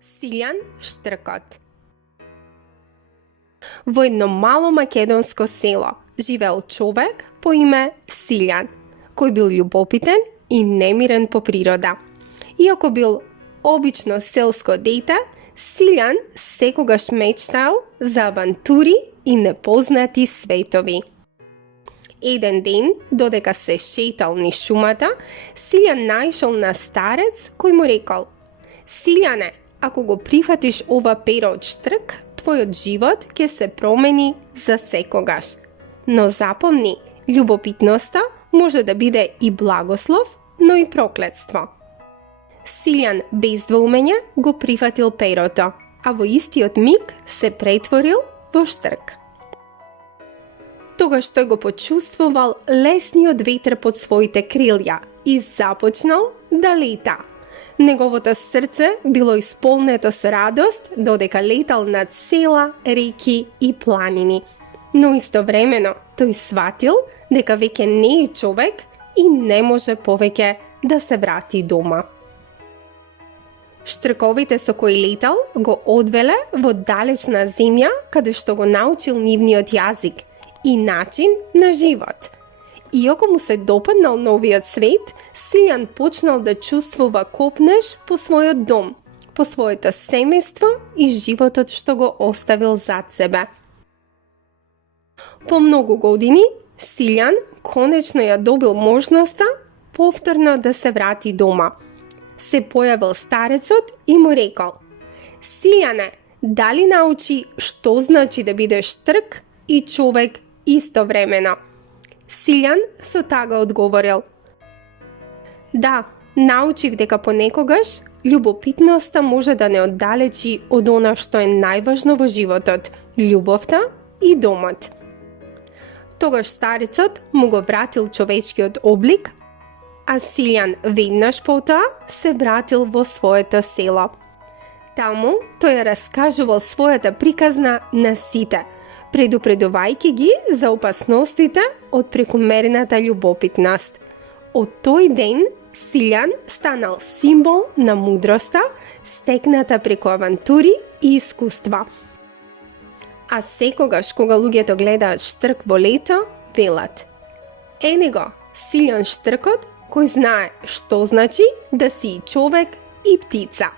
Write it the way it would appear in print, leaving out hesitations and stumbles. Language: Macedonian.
Силјан Штркот. Во едно мало македонско село живеел човек по име Силјан, кој бил љубопитен и немирен по природа. Иако бил обично селско дете, Силјан секогаш мечтаел за авантури и непознати светови. Еден ден, додека се шетал низ шумата, Силјан наишол на старец кој му рекол: Силјане, ако го прифатиш ова перо од штрк, твојот живот ќе се промени за секогаш. Но запомни, љубопитноста може да биде и благослов, но и проклетство. Силјан без двоумење го прифатил перото, а во истиот миг се претворил во штрк. Тогаш тој го почувствувал лесниот ветер под своите крилја и започнал да лета. Неговото срце било исполнето со радост додека летал над села, реки и планини. Но истовремено тој сватил дека веќе не е човек и не може повеќе да се врати дома. Штрковите со кои летал го одвеле во далечна земја каде што го научил нивниот јазик и начин на живот. Иако му се допаднал новиот свет, Силјан почнал да чувствува копнеж по својот дом, по своето семејство и животот што го оставил зад себе. По многу години, Силјан конечно ја добил можноста повторно да се врати дома. Се појавил старецот и му рекол: Силјане, дали научи што значи да бидеш штрк и човек истовремено? Силјан со тага одговорил: Да, научив дека понекогаш љубопитноста може да не оддалечи од она што е најважно во животот – љубовта и домот. Тогаш старецот му го вратил човечкиот облик, а Силјан веднаш потоа се вратил во своето село. Таму тој ја раскажувал својата приказна на сите, предупредувајќи ги за опасностите од прекумерната љубопитност. Од тој ден Силјан станал символ на мудроста, стекната преку авантури и искуства. А секогаш кога луѓето гледаат штрк во лето, велат: Ени го, Силјан Штркот, кој знае што значи да си и човек и птица.